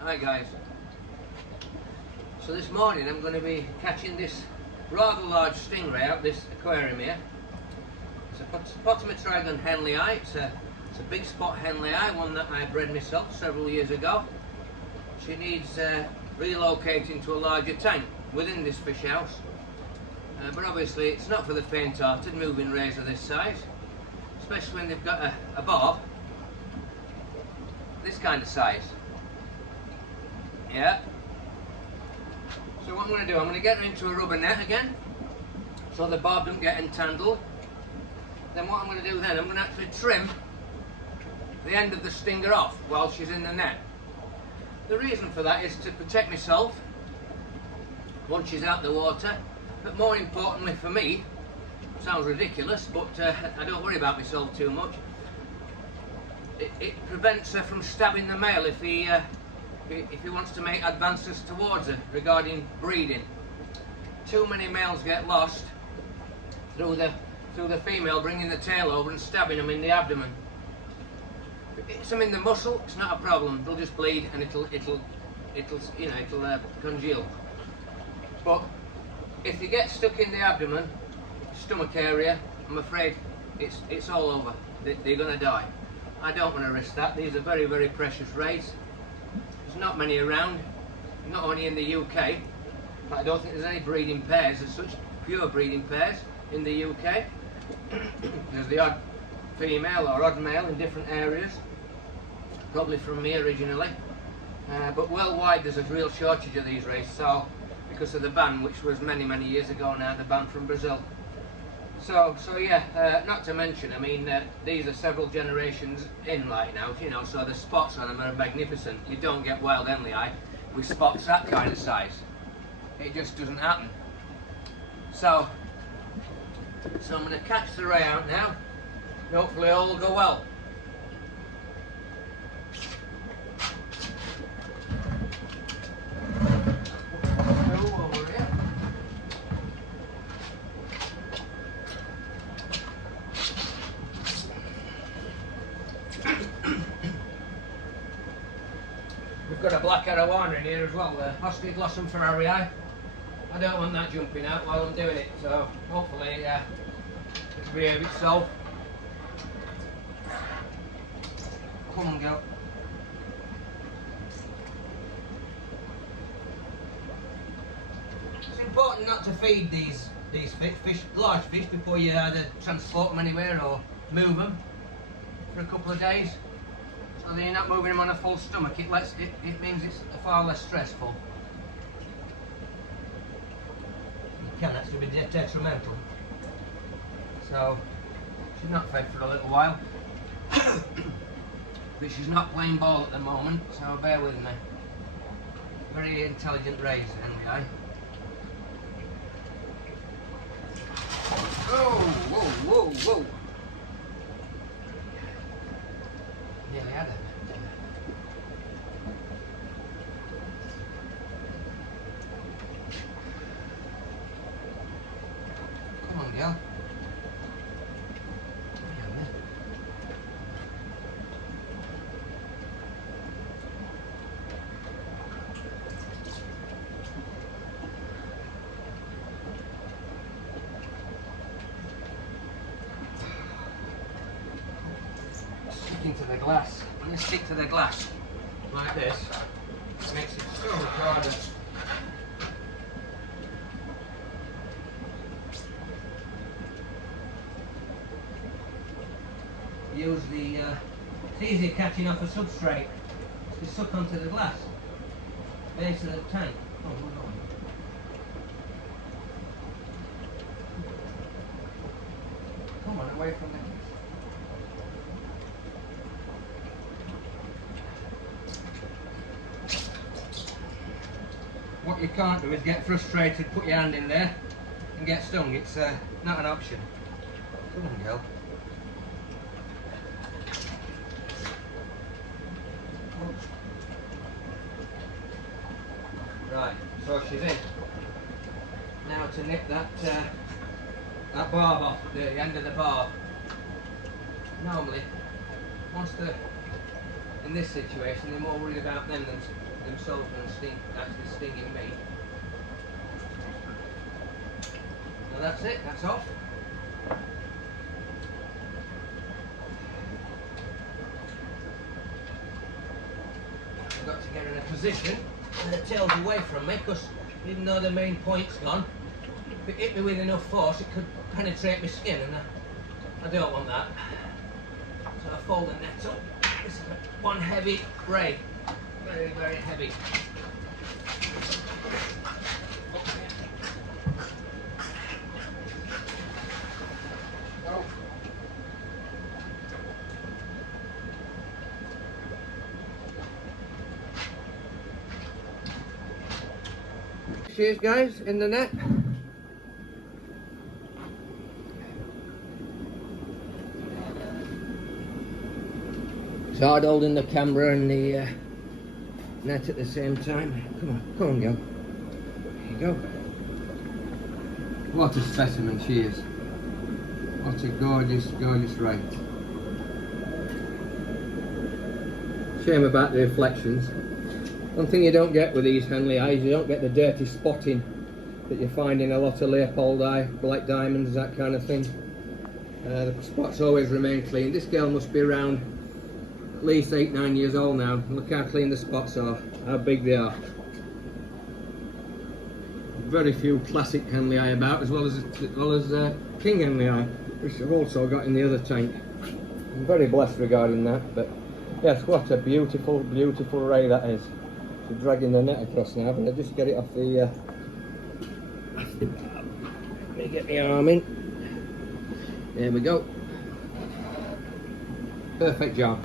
Hi guys. So this morning I'm going to be catching this rather large stingray out this aquarium here. It's a Potamotragon Henley eye. It's a big spot Henley eye, one that I bred myself several years ago. She needs relocating to a larger tank within this fish house. But obviously it's not for the faint-hearted, moving rays of this size, especially when they've got a barb this kind of size. Yeah. So what I'm going to do, I'm going to get her into a rubber net again, so the barb doesn't get entangled. Then what I'm going to do then, I'm going to actually trim the end of the stinger off while she's in the net. The reason for that is to protect myself once she's out the water, but more importantly for me, sounds ridiculous, but I don't worry about myself too much. It prevents her from stabbing the male if he wants to make advances towards her regarding breeding. Too many males get lost through the female bringing the tail over and stabbing them in the abdomen. If it's them in the muscle, it's not a problem. They'll just bleed and it'll congeal. But if you get stuck in the abdomen, stomach area, I'm afraid it's all over. They're going to die. I don't want to risk that. These are very, very precious rays. There's not many around, not only in the UK, but I don't think there's any breeding pairs as such, pure breeding pairs in the UK. There's the odd female or odd male in different areas, probably from me originally, but worldwide there's a real shortage of these rays, so because of the ban, which was many, many years ago now, the ban from Brazil. So yeah, not to mention, I mean, these are several generations in right now, you know, so the spots on them are magnificent. You don't get wild Henley eye with spots that kind of size. It just doesn't happen. So I'm going to catch the ray out now, and hopefully all will go well. We've got a black arowana in here as well, the Osteoglossum ferrarii. I don't want that jumping out while I'm doing it, so hopefully it'll behave itself. Come on, girl. It's important not to feed these fish, large fish, before you either transport them anywhere or move them for a couple of days. So that you're not moving them on a full stomach. It means it's far less stressful. It can actually be detrimental. So she's not fed for a little while. But she's not playing ball at the moment, so bear with me. Very intelligent rays, Henley eye. Oh, whoa, whoa, whoa. Nearly had it. Come on, girl. Sticking to the glass. When you stick to the glass like this, it makes it so much harder. Use it's easier catching off a substrate to suck onto the glass base of the tank. Oh, hold on. Come on, away from the What you can't do is get frustrated, put your hand in there and get stung. It's not an option. Come on, girl. Right, so she's in. Now to nip that barb off, the end of the barb. Normally, once the in this situation, they're more worried about them than themselves than actually stinging me. So that's it, that's off. I've got to get in a position and the tail's away from me, because even though the main point's gone, if it hit me with enough force, it could penetrate my skin, and I don't want that. So I fold the net up. This is one heavy braid, very, very heavy. Cheers guys, in the net. It's hard holding the camera and the net at the same time. Come on, girl. There you go. What a specimen she is. What a gorgeous, gorgeous ray. Shame about the reflections. One thing you don't get with these Henley eyes, you don't get the dirty spotting that you find in a lot of Leopold eye, black diamonds, that kind of thing. The spots always remain clean. This girl must be around at least 8-9 years old now. Look how clean the spots are, how big they are. Very few classic Henley eye about, as well as King Henley eye, which I've also got in the other tank. I'm very blessed regarding that, but yes, what a beautiful, beautiful ray that is. So dragging the net across now, and I just get it off the let me get my arm in. There we go. Perfect job.